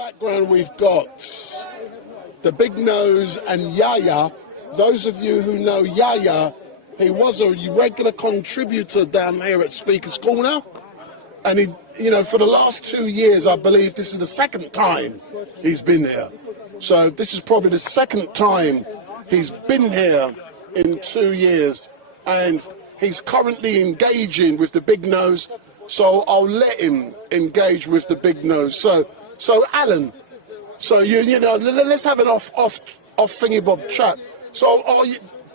background we've got the Big Nose and Yaya. Those of you who know Yaya, he was a regular contributor down here at Speaker's Corner, and he, for the last 2 years, I believe this is the second time he's been here. So this is probably the second time he's been here in 2 years, and he's currently engaging with the Big Nose. So I'll let him engage with the Big Nose. So Alan, let's have an off thingy bob chat. So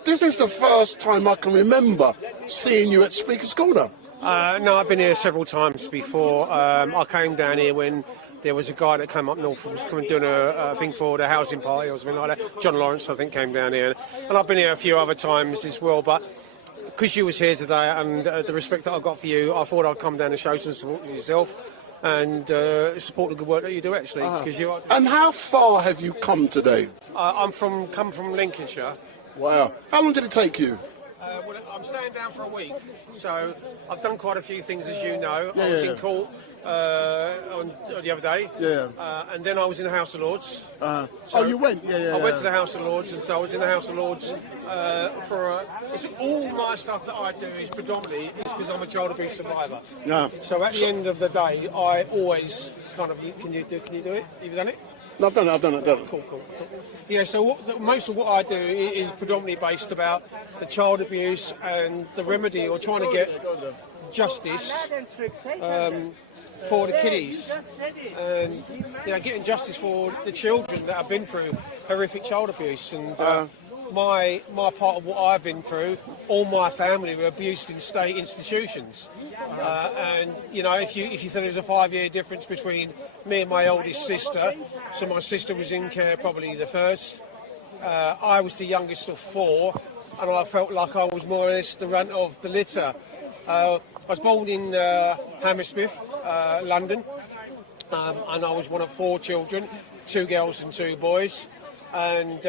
this is the first time I can remember seeing you at Speaker's Corner. No, I've been here several times before. I came down here when there was a guy that came up north who was coming doing a thing for the housing party or something like that. John Lawrence, I think, came down here. And I've been here a few other times as well. But because you was here today and the respect that I got for you, I thought I'd come down and show some support for yourself and support the good work that you do, actually. And how far have you come today? I'm come from Lincolnshire. Wow. How long did it take you? Well, I'm staying down for a week, so I've done quite a few things, as you know. I was in court on the other day, and then I was in the House of Lords. You went? I went to the House of Lords, and so I was in the House of Lords it's all my stuff that I do is predominantly because I'm a child abuse survivor. Yeah. So at the end of the day, I always kind of can you do it? Have you done it? No, I've done it. Cool. Yeah, so most of what I do is predominantly based about the child abuse and the remedy, or trying to get justice for the kiddies, and getting justice for the children that have been through horrific child abuse. And my part of what I've been through, all my family were abused in state institutions. And if you said there's a 5-year difference between me and my oldest sister, so my sister was in care probably the first. I was the youngest of 4, and I felt like I was more or less the runt of the litter. I was born in Hammersmith, London, and I was one of 4 children, 2 girls and 2 boys. And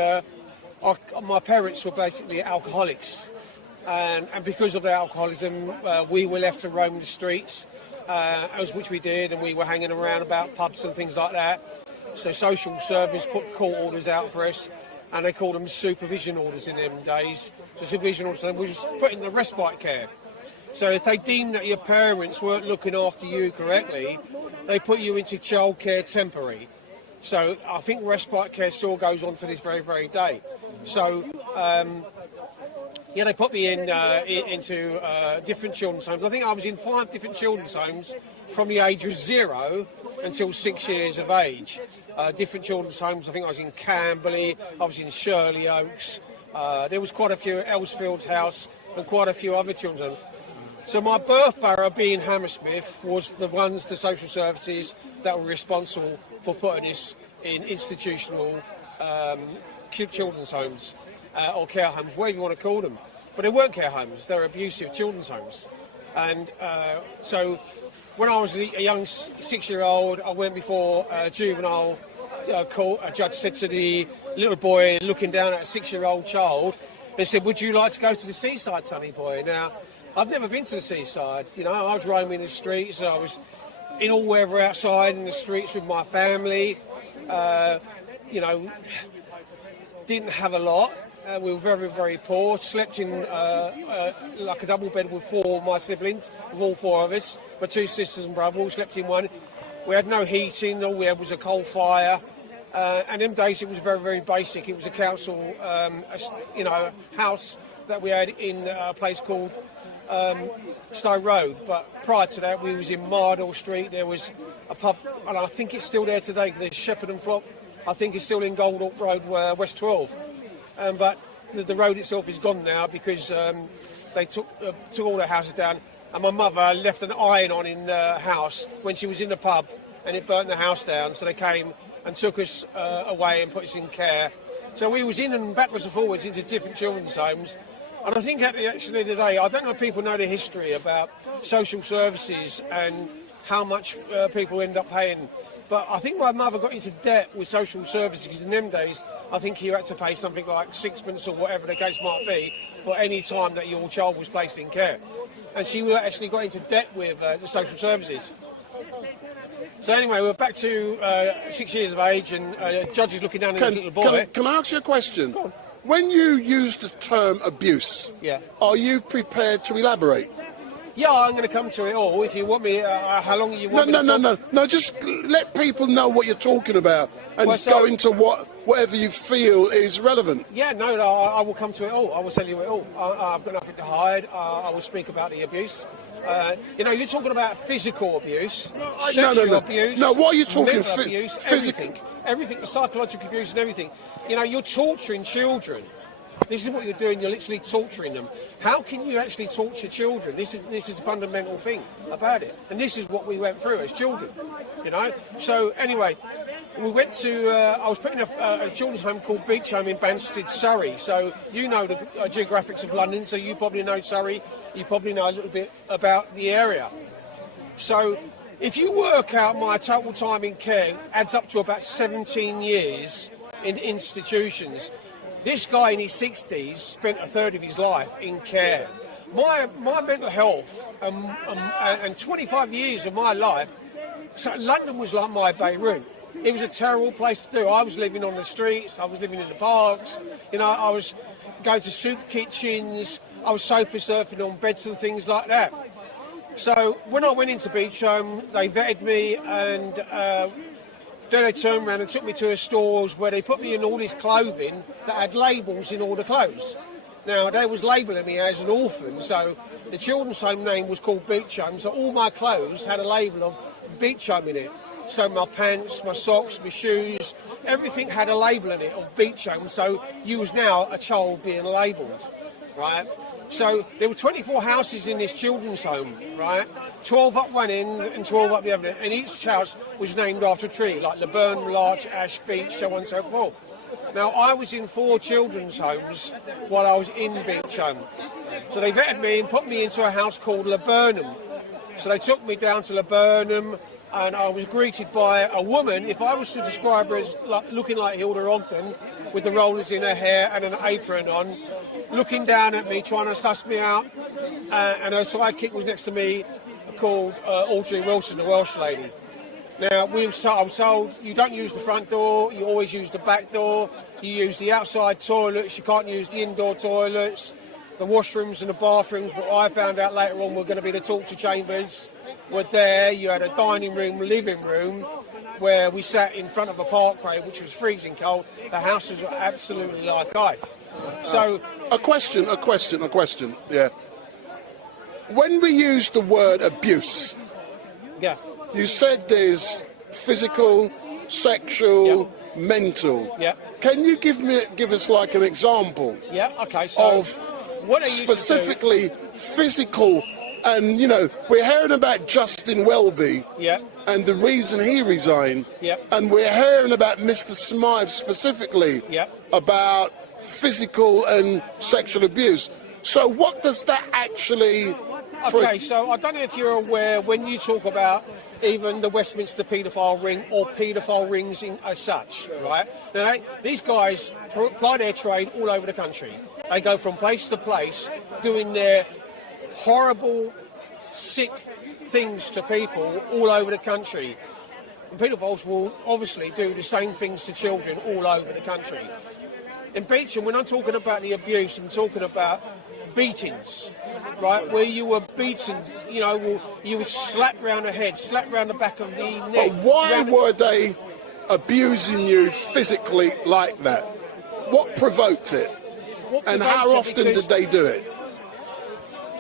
my parents were basically alcoholics. And because of their alcoholism, we were left to roam the streets, as which we did, and we were hanging around about pubs and things like that. So social service put court orders out for us, and they called them supervision orders in them days. So supervision orders was put in the respite care. So if they deemed that your parents weren't looking after you correctly, they put you into childcare temporary. So I think respite care still goes on to this very, very day. So they put me into different children's homes. I think I was in 5 different children's homes from the age of 0 until 6 years of age. Different children's homes. I think I was in Camberley, I was in Shirley Oaks. There was quite a few, Ellsfield House, and quite a few other children's homes. So my birth borough, being Hammersmith, was the social services that were responsible for putting us in institutional children's homes. Or care homes, whatever you want to call them. But they weren't care homes, they were abusive children's homes. And so when I was a young 6-year-old, I went before a juvenile court. A judge said to the little boy looking down at a 6-year-old child, they said, "Would you like to go to the seaside, sonny boy?" Now, I've never been to the seaside. I was roaming the streets, I was in all weather outside in the streets with my family. Didn't have a lot. We were very, very poor. Slept in like a double bed with 4 of my siblings, with all 4 of us. My 2 sisters and brother all slept in one. We had no heating. All we had was a coal fire. And in them days, it was very, very basic. It was a council, house that we had in a place called Stowe Road. But prior to that, we was in Mardle Street. There was a pub, and I think it's still there today. There's Shepherd and Flock. I think it's still in Goldhawk Road, West 12. But the road itself is gone now because they took all the houses down. And my mother left an iron on in the house when she was in the pub, and it burnt the house down. So they came and took us away and put us in care. So we was in and backwards and forwards into different children's homes. And I think actually today, I don't know if people know the history about social services and how much people end up paying. But I think my mother got into debt with social services because in them days, I think you had to pay something like 6pence or whatever the case might be for any time that your child was placed in care. And she actually got into debt with the social services. So anyway, we're back to 6 years of age, and Judge is looking down at his little boy. Can I ask you a question? When you use the term abuse, Yeah. are you prepared to elaborate? Yeah, I'm going to come to it all. If you want me, how long you want me to talk? No. Just let people know what you're talking about and Well, so- go into whatever you feel is relevant. Yeah, no, I will come to it all. I will tell you it all. I've got nothing to hide. I will speak about the abuse. You're talking about physical abuse, sexual abuse. No, what are you talking? Mental abuse, Physical. everything, psychological abuse and everything. You're torturing children. This is what you're doing. You're literally torturing them. How can you actually torture children? This is the fundamental thing about it. And this is what we went through as children. So anyway, we went to. I was put in a children's home called Beach Home in Banstead, Surrey. So you know the geographics of London. So you probably know Surrey. You probably know a little bit about the area. So if you work out my total time in care, adds up to about 17 years in institutions. This guy in his 60s spent a third of his life in care. My mental health and 25 years of my life, so London was like my Beirut. It was a terrible place to do. I was living on the streets, I was living in the parks, I was going to soup kitchens, I was sofa surfing on beds and things like that. So when I went into Beach Home, they vetted me and then they turned around and took me to a stores where they put me in all this clothing that had labels in all the clothes. Now, they was labelling me as an orphan, so the children's home name was called Beach Home, so all my clothes had a label of Beach Home in it. So my pants, my socks, my shoes, everything had a label in it of Beach Home, so you was now a child being labelled, right? So there were 24 houses in this children's home, right? 12 up one end and 12 up the other end, and each house was named after a tree, like Laburnum, Larch, Ash, Beech, so on and so forth. Now, I was in 4 children's homes while I was in Beach Home. So they vetted me and put me into a house called Laburnum. So they took me down to Laburnum, and I was greeted by a woman, if I was to describe her as looking like Hilda Ogden, with the rollers in her hair and an apron on, looking down at me, trying to suss me out, and her sidekick was next to me, called Audrey Wilson, the Welsh lady. Now, I was told you don't use the front door, you always use the back door, you use the outside toilets, you can't use the indoor toilets, the washrooms and the bathrooms, what I found out later on were going to be the torture chambers, were there. You had a dining room, living room, where we sat in front of a parkway, which was freezing cold. The houses were absolutely like ice. So, A question, yeah. When we use the word abuse, yeah, you said there's physical, sexual, mental. Yeah. Can you give us like an example yeah, okay. So of what they used specifically physical? And we're hearing about Justin Welby. Yeah. And the reason he resigned. Yep. And we're hearing about Mr. Smythe specifically. Yep. About physical and sexual abuse. So what does that actually... Okay, so I don't know if you're aware, when you talk about even the Westminster paedophile ring or paedophile rings as such, right? Now, these guys ply their trade all over the country. They go from place to place doing their horrible, sick things to people all over the country. And paedophiles will obviously do the same things to children all over the country. In Beecham, when I'm talking about the abuse, I'm talking about beatings, right, where you were beaten, you were slapped round the head, slapped round the back of the neck. But why were they abusing you physically like that? What provoked it? And how often did they do it?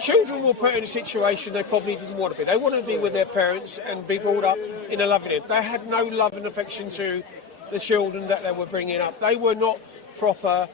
Children were put in a situation they probably didn't want to be. They wanted to be with their parents and be brought up in a loving it. They had no love and affection to the children that they were bringing up. They were not proper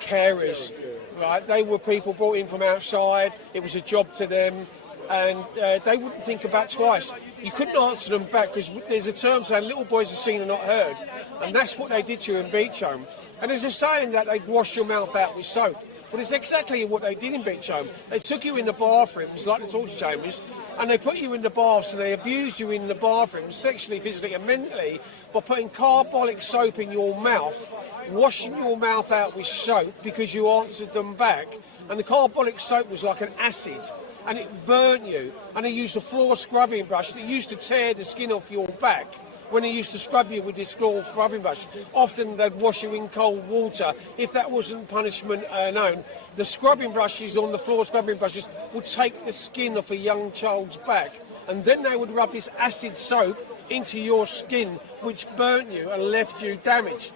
carers, right? They were people brought in from outside. It was a job to them, and they wouldn't think about twice. You couldn't answer them back because there's a term saying little boys are seen and not heard, and that's what they did to you in Beach Home. And there's a saying that they'd wash your mouth out with soap. But it's exactly what they did in Beach Home. They took you in the bathrooms, like the torture chambers, and they put you in the baths and they abused you in the bathrooms, sexually, physically and mentally, by putting carbolic soap in your mouth, washing your mouth out with soap because you answered them back. And the carbolic soap was like an acid. and it burnt you. And he used a floor scrubbing brush that used to tear the skin off your back. When he used to scrub you with this floor scrubbing brush, often they'd wash you in cold water. If that wasn't punishment known, the scrubbing brushes on the floor scrubbing brushes would take the skin off a young child's back, and then they would rub this acid soap into your skin, which burnt you and left you damaged.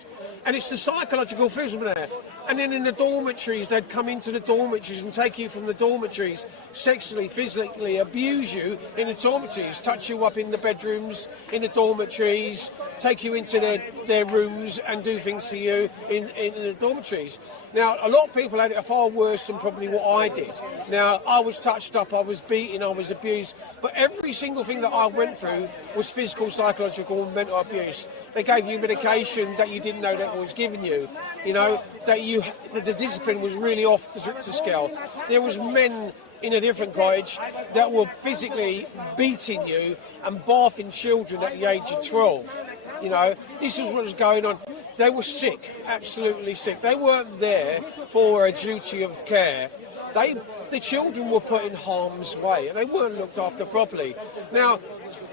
And it's the psychological physical there. And then in the dormitories, they'd come into the dormitories and take you from the dormitories, sexually, physically abuse you in the dormitories, touch you up in the bedrooms, in the dormitories, take you into their rooms and do things to you in the dormitories. Now, a lot of people had it far worse than probably what I did. Now, I was touched up, I was beaten, I was abused, but every single thing that I went through was physical, psychological, and mental abuse. They gave you medication that you didn't know that was given you, you know, that the discipline was really off the scale. There was men in a different college that were physically beating you and bathing children at the age of 12. You know, this is what was going on. They were sick, absolutely sick. They weren't there for a duty of care. The children were put in harm's way and they weren't looked after properly. Now,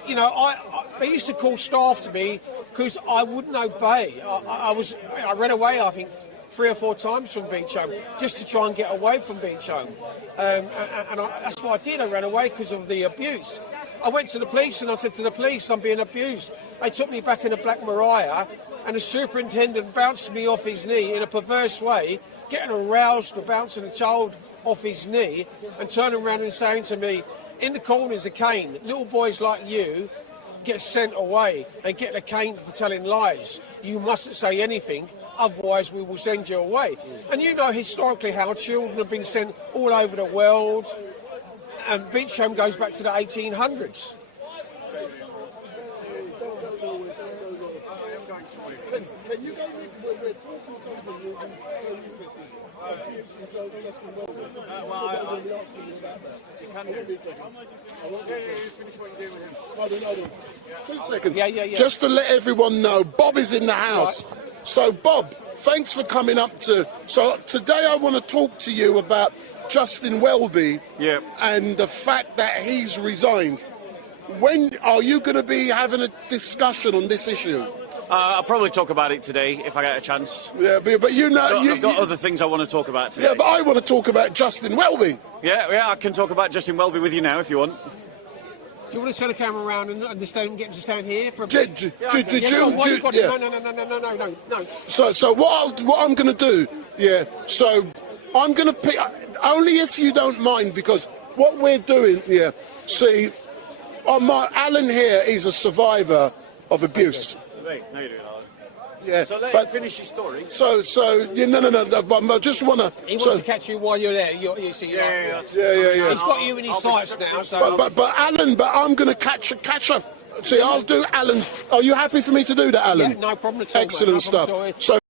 you know, they used to call staff to me because I wouldn't obey. I ran away, I think, 3 or 4 times from Beach Home just to try and get away from Beach Home. That's what I did. I ran away because of the abuse. I went to the police and I said to the police, I'm being abused. They took me back in a Black Mariah and the superintendent bounced me off his knee in a perverse way, getting aroused for bouncing a child off his knee and turning around and saying to me, in the corner's a cane. Little boys like you get sent away and get a cane for telling lies. You mustn't say anything, otherwise we will send you away. And you know historically how children have been sent all over the world, and Beach Home goes back to the 1800s. Can you go with we're talking something you'll be very interested in? Justin Welby. I'm going to be asking you about that. You can give me a second. Finish what you're doing with him. Hold on. 2 seconds. Yeah. Just to let everyone know, Bob is in the house. Right. So, Bob, thanks for coming up to... So, today I want to talk to you about Justin Welby and the fact that he's resigned. When are you going to be having a discussion on this issue? I'll probably talk about it today if I get a chance. Yeah, but you know... I've got other things I want to talk about today. Yeah, but I want to talk about Justin Welby. Yeah, I can talk about Justin Welby with you now if you want. Do you want to turn the camera around and get him to stand here for a bit? No. So what I'm going to do, so I'm going to pick... Only if you don't mind, because what we're doing, see, Alan here is a survivor of abuse. Right, now you do that. Yeah, so let him finish his story. No, but I just want to... He wants to catch you while you're there. You see, yeah. He's got you in his sights now, so... But Alan, I'm going to catch her. See, I'll do Alan. Are you happy for me to do that, Alan? Yeah, no problem at all. Excellent stuff. So